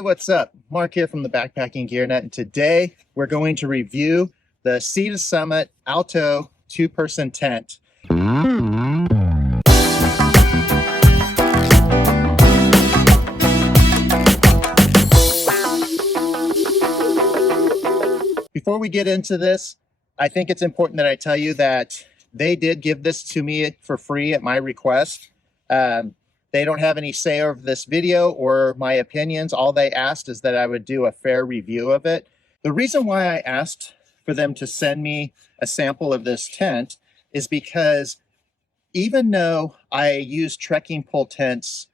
Hey, what's up? Mark here from the Backpacking Gear Net, and today we're going to review the Summit Alto two-person tent. Before we get into this, I think it's important that I tell you that they did give this to me for free at my request. They don't have any say over this video or my opinions. All they asked is that I would do a fair review of it. The reason why I asked for them to send me a sample of this tent is because even though I use trekking pole tents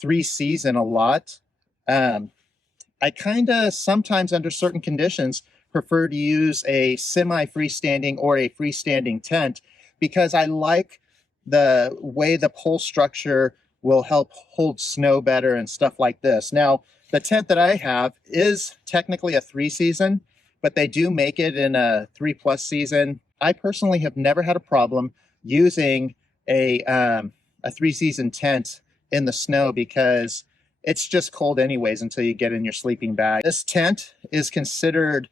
3-season a lot, I kind of sometimes under certain conditions prefer to use a semi-freestanding or a freestanding tent because I like the way the pole structure will help hold snow better and stuff like this. Now, the tent that I have is technically a 3-season, but they do make it in a 3+ season. I personally have never had a problem using a 3-season tent in the snow because it's just cold anyways until you get in your sleeping bag. This tent is considered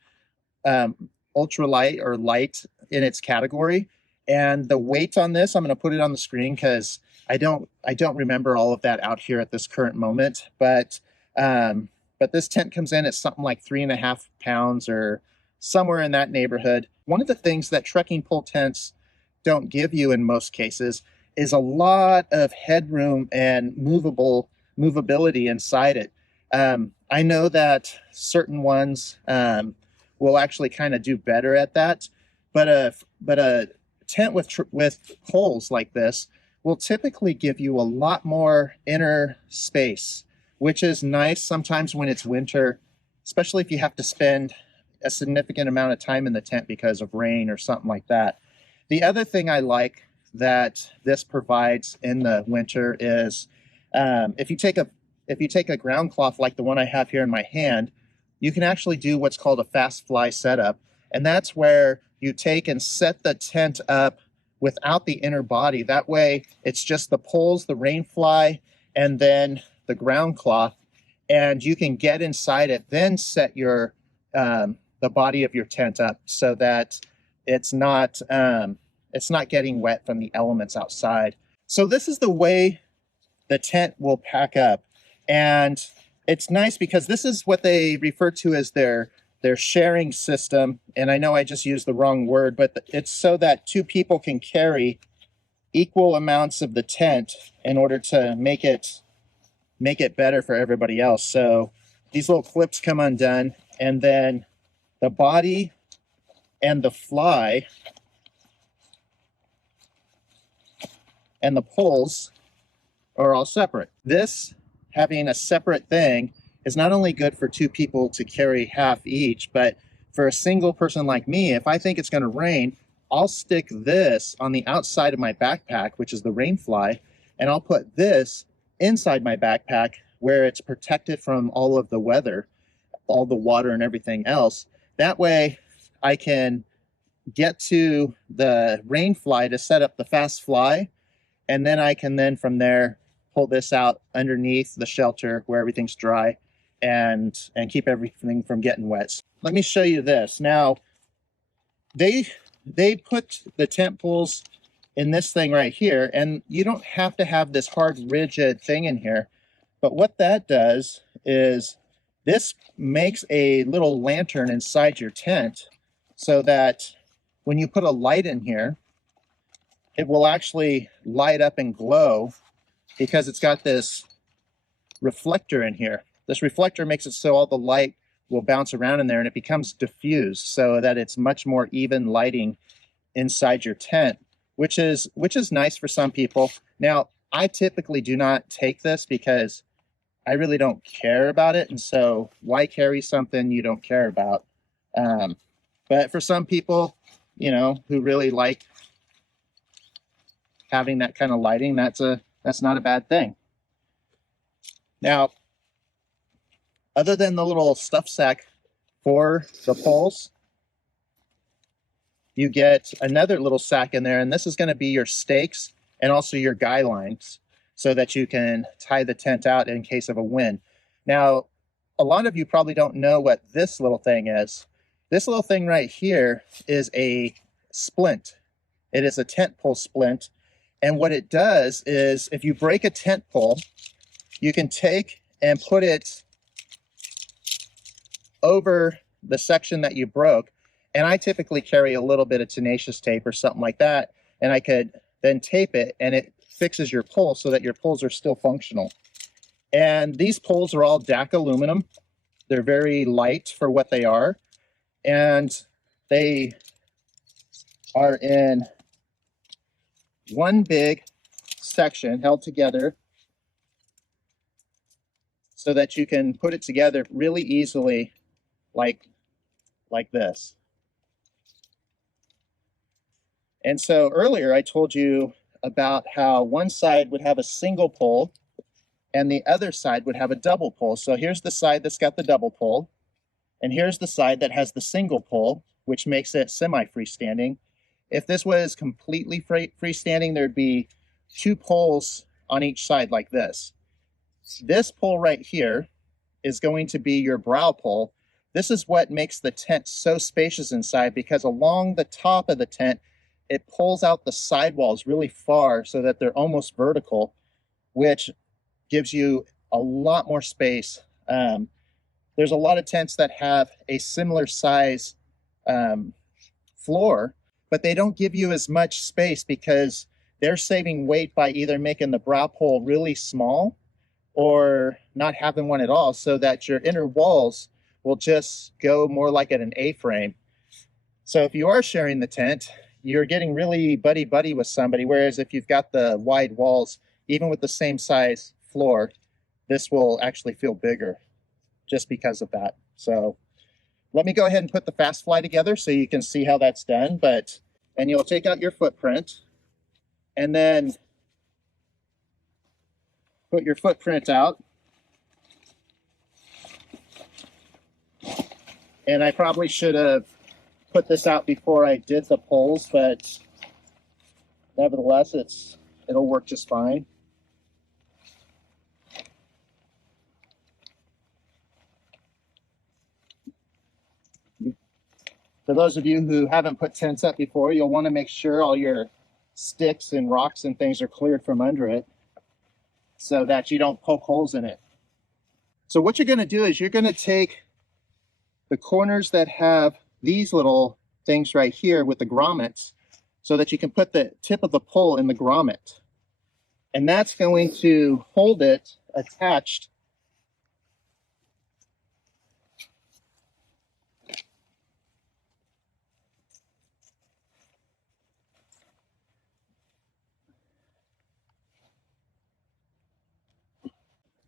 ultralight or light in its category. And the weight on this, I'm going to put it on the screen because I don't remember all of that out here at this current moment. But this tent comes in at something like 3.5 pounds or somewhere in that neighborhood. One of the things that trekking pole tents don't give you in most cases is a lot of headroom and movability inside it. I know that certain ones will actually kind of do better at that, but a tent with poles like this will typically give you a lot more inner space, which is nice sometimes when it's winter, especially if you have to spend a significant amount of time in the tent because of rain or something like that. The other thing I like that this provides in the winter is if you take a ground cloth like the one I have here in my hand, you can actually do what's called a fast fly setup. And that's where you take and set the tent up without the inner body. That way it's just the poles, the rain fly, and then the ground cloth. And you can get inside it, then set your the body of your tent up so that it's not getting wet from the elements outside. So this is the way the tent will pack up. And it's nice because this is what they refer to as their sharing system. And I know I just used the wrong word, but it's so that two people can carry equal amounts of the tent in order to make it better for everybody else. So these little clips come undone, and then the body and the fly and the poles are all separate. This having a separate thing is not only good for two people to carry half each, but for a single person like me, if I think it's going to rain, I'll stick this on the outside of my backpack, which is the rain fly, and I'll put this inside my backpack where it's protected from all of the weather, all the water and everything else. That way I can get to the rain fly to set up the fast fly, and then I can from there pull this out underneath the shelter where everything's dry and keep everything from getting wet. Let me show you this. Now, they put the tent poles in this thing right here, and you don't have to have this hard, rigid thing in here. But what that does is this makes a little lantern inside your tent so that when you put a light in here, it will actually light up and glow because it's got this reflector in here. This reflector makes it so all the light will bounce around in there and it becomes diffused so that it's much more even lighting inside your tent, which is nice for some people. Now, I typically do not take this because I really don't care about it. And so why carry something you don't care about? But for some people, who really like having that kind of lighting, that's not a bad thing. Now, other than the little stuff sack for the poles, you get another little sack in there, and this is going to be your stakes and also your guy lines so that you can tie the tent out in case of a wind. Now, a lot of you probably don't know what this little thing is. This little thing right here is a splint. It is a tent pole splint. And what it does is if you break a tent pole, you can take and put it over the section that you broke. And I typically carry a little bit of tenacious tape or something like that. And I could then tape it, and it fixes your pole so that your poles are still functional. And these poles are all DAC aluminum. They're very light for what they are. And they are in one big section held together so that you can put it together really easily like this. And so earlier I told you about how one side would have a single pole and the other side would have a double pole. So here's the side that's got the double pole, and here's the side that has the single pole, which makes it semi-freestanding. If this was completely freestanding, there'd be two poles on each side like this. This pole right here is going to be your brow pole. This is what makes the tent so spacious inside, because along the top of the tent, it pulls out the sidewalls really far so that they're almost vertical, which gives you a lot more space. There's a lot of tents that have a similar size floor, but they don't give you as much space because they're saving weight by either making the brow pole really small or not having one at all, so that your inner walls will just go more like at an A-frame. So if you are sharing the tent, you're getting really buddy-buddy with somebody, whereas if you've got the wide walls, even with the same size floor, this will actually feel bigger just because of that. So let me go ahead and put the fast fly together so you can see how that's done. And you'll take out your footprint and then put your footprint out. And I probably should have put this out before I did the poles, but nevertheless, it'll work just fine. For those of you who haven't put tents up before, you'll want to make sure all your sticks and rocks and things are cleared from under it so that you don't poke holes in it. So what you're going to do is you're going to take the corners that have these little things right here with the grommets so that you can put the tip of the pole in the grommet. And that's going to hold it attached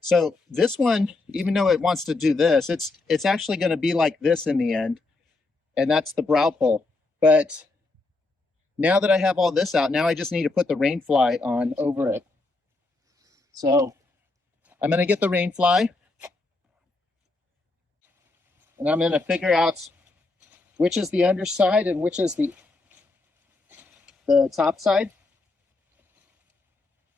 So this one, even though it wants to do this, it's actually going to be like this in the end, and that's the brow pole. But now that I have all this out, now I just need to put the rain fly on over it. So I'm going to get the rain fly, and I'm going to figure out which is the underside and which is the top side.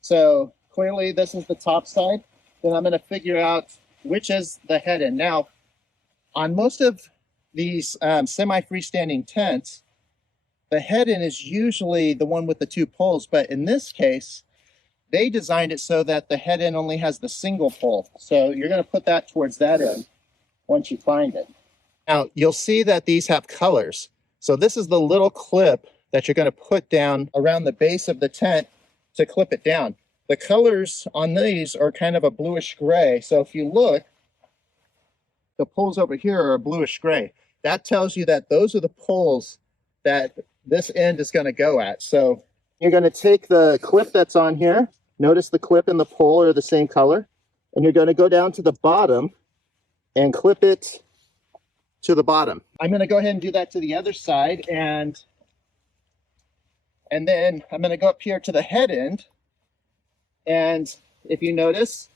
So clearly this is the top side. Then I'm going to figure out which is the head end. Now, on most of these semi-freestanding tents, the head end is usually the one with the two poles, but in this case, they designed it so that the head end only has the single pole. So you're going to put that towards that end once you find it. Now, you'll see that these have colors. So this is the little clip that you're going to put down around the base of the tent to clip it down. The colors on these are kind of a bluish gray. So if you look, the poles over here are a bluish gray. That tells you that those are the poles that this end is going to go at. So you're going to take the clip that's on here. Notice the clip and the pole are the same color. And you're going to go down to the bottom and clip it to the bottom. I'm going to go ahead and do that to the other side. And then I'm going to go up here to the head end. And if you notice,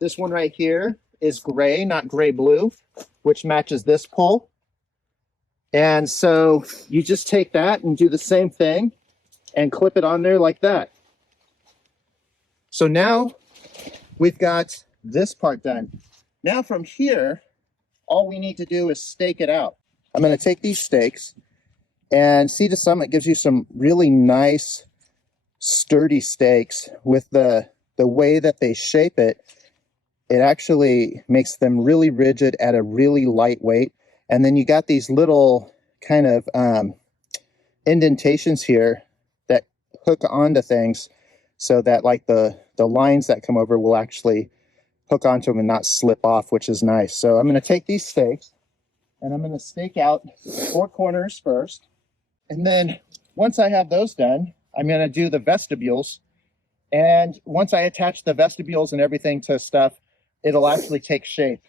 this one right here is gray, not gray-blue, which matches this pole. And so you just take that and do the same thing and clip it on there like that. So now we've got this part done. Now from here, all we need to do is stake it out. I'm going to take these stakes, and see, the Summit gives you some really nice sturdy stakes. With the way that they shape it, it actually makes them really rigid at a really light weight. And then you got these little kind of indentations here that hook onto things, so that like the lines that come over will actually hook onto them and not slip off, which is nice. So I'm going to take these stakes and I'm going to stake out 4 corners first. And then once I have those done, I'm going to do the vestibules. And once I attach the vestibules and everything to stuff, it'll actually take shape.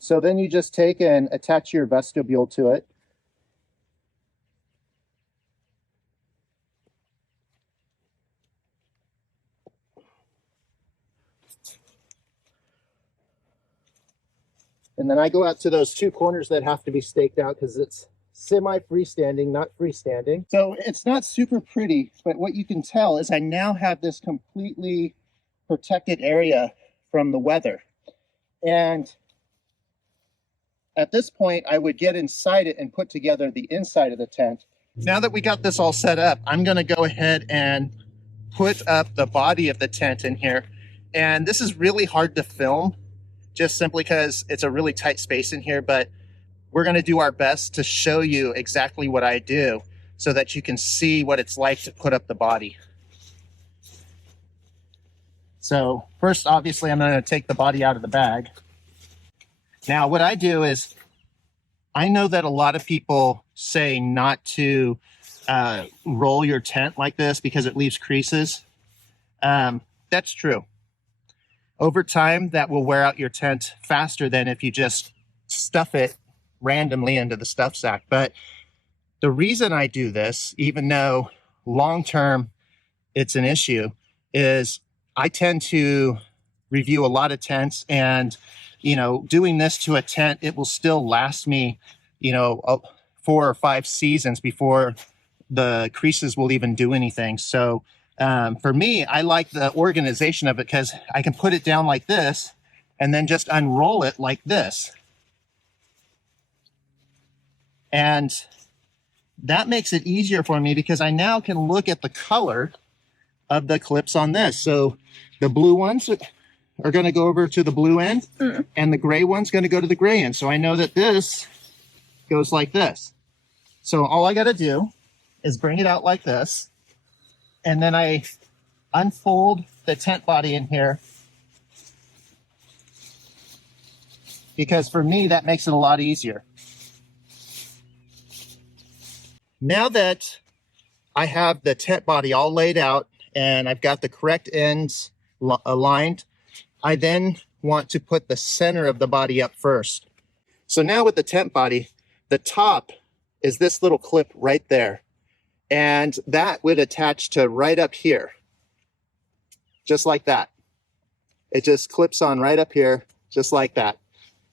So then you just take and attach your vestibule to it. And then I go out to those 2 corners that have to be staked out because it's semi-freestanding, not freestanding. So it's not super pretty, but what you can tell is I now have this completely protected area from the weather. And at this point, I would get inside it and put together the inside of the tent. Now that we got this all set up, I'm going to go ahead and put up the body of the tent in here. And this is really hard to film, just simply because it's a really tight space in here, but we're going to do our best to show you exactly what I do so that you can see what it's like to put up the body. So first, obviously, I'm going to take the body out of the bag. Now, what I do is, I know that a lot of people say not to roll your tent like this because it leaves creases. That's true. Over time, that will wear out your tent faster than if you just stuff it randomly into the stuff sack. But the reason I do this, even though long-term it's an issue, is I tend to review a lot of tents, and, you know, doing this to a tent, it will still last me, you know, 4 or 5 seasons before the creases will even do anything. So for me, I like the organization of it because I can put it down like this and then just unroll it like this. And that makes it easier for me because I now can look at the color of the clips on this. So the blue ones are going to go over to the blue end, and the gray one's going to go to the gray end. So I know that this goes like this. So all I got to do is bring it out like this, and then I unfold the tent body in here, because for me, that makes it a lot easier. Now that I have the tent body all laid out and I've got the correct ends aligned, I then want to put the center of the body up first. So now with the tent body, the top is this little clip right there. And that would attach to right up here, just like that. It just clips on right up here, just like that.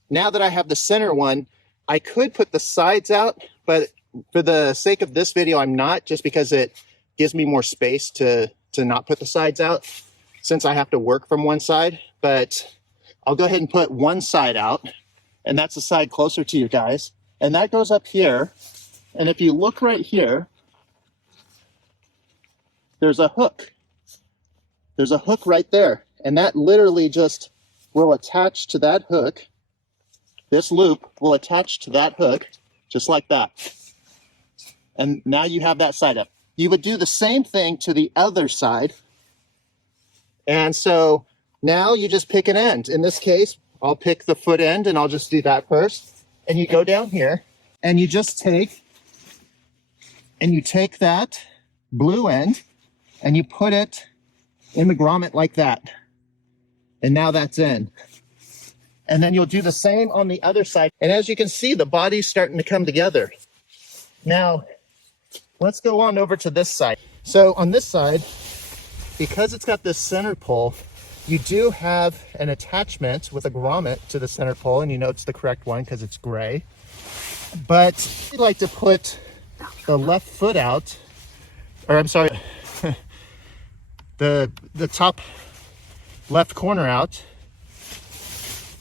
Now that I have the center one, I could put the sides out, but for the sake of this video, I'm not, just because it gives me more space to not put the sides out, since I have to work from one side. But I'll go ahead and put one side out, and that's the side closer to you guys. And that goes up here. And if you look right here, there's a hook. There's a hook right there. And that literally just will attach to that hook. This loop will attach to that hook, just like that. And now you have that side up. You would do the same thing to the other side. And so now you just pick an end. In this case, I'll pick the foot end, and I'll just do that first. And you go down here, and you just take that blue end, and you put it in the grommet like that. And now that's in. And then you'll do the same on the other side. And as you can see, the body's starting to come together. Now, let's go on over to this side. So on this side, because it's got this center pole, you do have an attachment with a grommet to the center pole, and you know it's the correct one because it's gray. But I like to put the left foot out, or I'm sorry, the top left corner out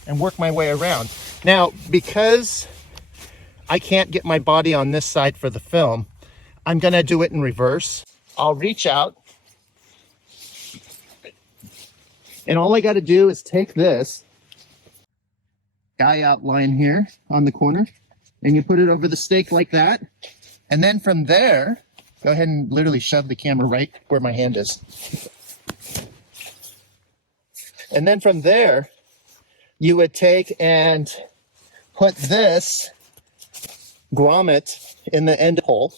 and work my way around. Now, because I can't get my body on this side for the film, I'm gonna do it in reverse. I'll reach out, and all I gotta do is take this guy outline here on the corner, and you put it over the stake like that. And then from there, go ahead and literally shove the camera right where my hand is. And then from there, you would take and put this grommet in the end hole.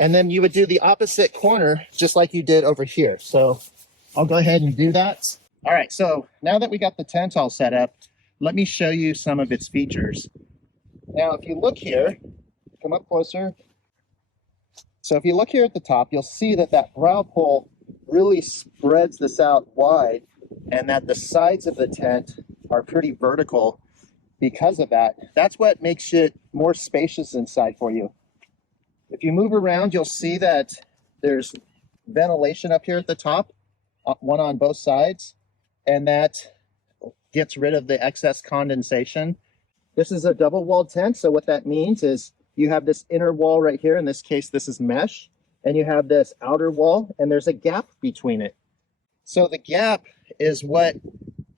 And then you would do the opposite corner, just like you did over here. So I'll go ahead and do that. All right, so now that we got the tent all set up, let me show you some of its features. Now, if you look here, come up closer. So if you look here at the top, you'll see that that brow pole really spreads this out wide, and that the sides of the tent are pretty vertical because of that. That's what makes it more spacious inside for you. If you move around, you'll see that there's ventilation up here at the top, one on both sides, and that gets rid of the excess condensation. This is a double-walled tent, so what that means is you have this inner wall right here. In this case, this is mesh, and you have this outer wall, and there's a gap between it. So the gap is what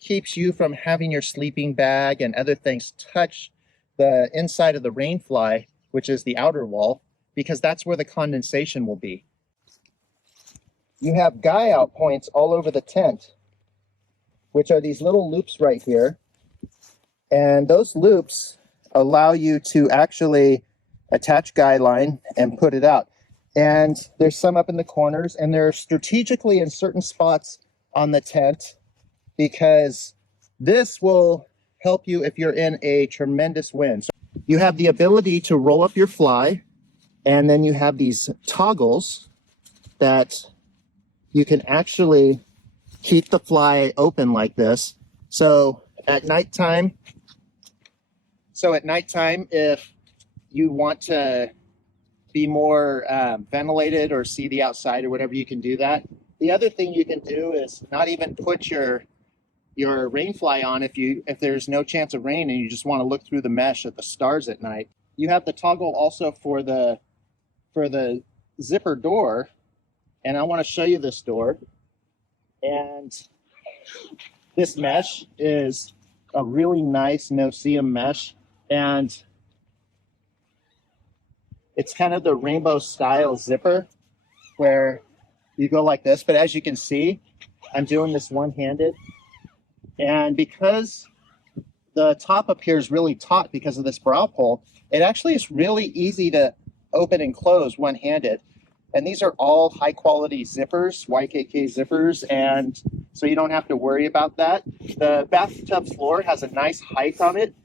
keeps you from having your sleeping bag and other things touch the inside of the rain fly, which is the outer wall, because that's where the condensation will be. You have guy out points all over the tent, which are these little loops right here. And those loops allow you to actually attach guy line and put it out. And there's some up in the corners, and they're strategically in certain spots on the tent, because this will help you if you're in a tremendous wind. So you have the ability to roll up your fly, and then you have these toggles that you can actually keep the fly open like this. So at nighttime, if you want to be more ventilated or see the outside or whatever, you can do that. The other thing you can do is not even put your rain fly on if there's no chance of rain and you just want to look through the mesh at the stars at night. You have the toggle also for the zipper door, and I want to show you this door. And this mesh is a really nice no-seam mesh, and it's kind of the rainbow style zipper where you go like this. But as you can see, I'm doing this one-handed, and because the top up here is really taut because of this brow pole, it actually is really easy to open and close one-handed. And these are all high quality zippers, YKK zippers, and so you don't have to worry about that. The bathtub floor has a nice height on it,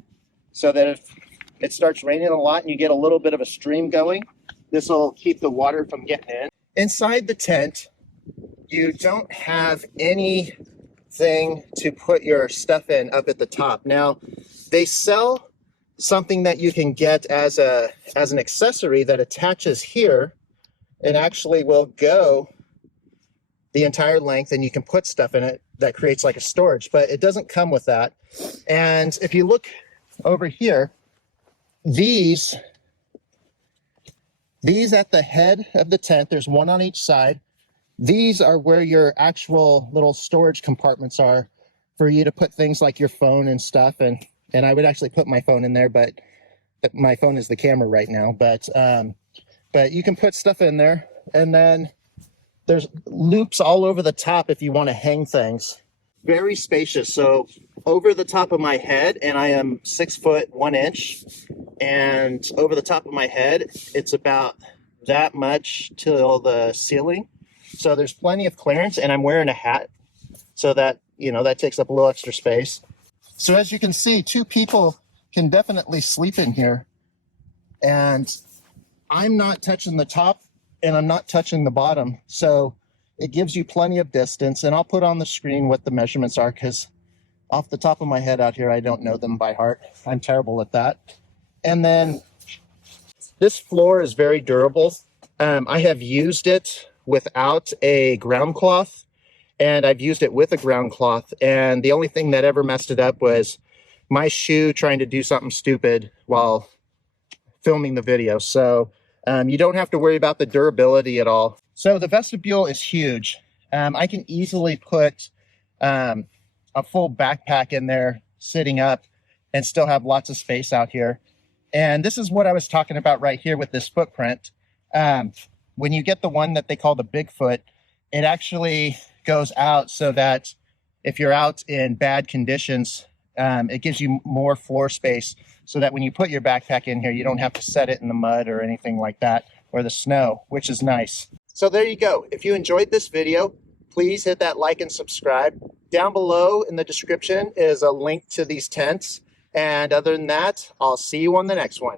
so that if it starts raining a lot and you get a little bit of a stream going, this will keep the water from getting in. Inside the tent, you don't have anything to put your stuff in up at the top. Now, they sell something that you can get as an accessory that attaches here. It actually will go the entire length, and you can put stuff in it that creates like a storage, but it doesn't come with that. And if you look over here, these at the head of the tent, there's one on each side. These are where your actual little storage compartments are for you to put things like your phone and stuff. And I would actually put my phone in there, but my phone is the camera right now. But you can put stuff in there, and then there's loops all over the top if you want to hang things. Very spacious. So over the top of my head, and I am 6'1", and over the top of my head, it's about that much till the ceiling. So there's plenty of clearance, and I'm wearing a hat, so that, that takes up a little extra space. So as you can see, two people can definitely sleep in here, and I'm not touching the top and I'm not touching the bottom. So it gives you plenty of distance, and I'll put on the screen what the measurements are, because off the top of my head out here, I don't know them by heart. I'm terrible at that. And then This floor is very durable. I have used it without a ground cloth, and I've used it with a ground cloth, and the only thing that ever messed it up was my shoe trying to do something stupid while filming the video. So you don't have to worry about the durability at all. So the vestibule is huge. I can easily put a full backpack in there sitting up and still have lots of space out here. And this is what I was talking about right here with this footprint. When you get the one that they call the Bigfoot, it actually goes out so that if you're out in bad conditions, it gives you more floor space so that when you put your backpack in here, you don't have to set it in the mud or anything like that, or the snow, which is nice. So there you go. If you enjoyed this video, please hit that like and subscribe. Down below in the description is a link to these tents. And other than that, I'll see you on the next one.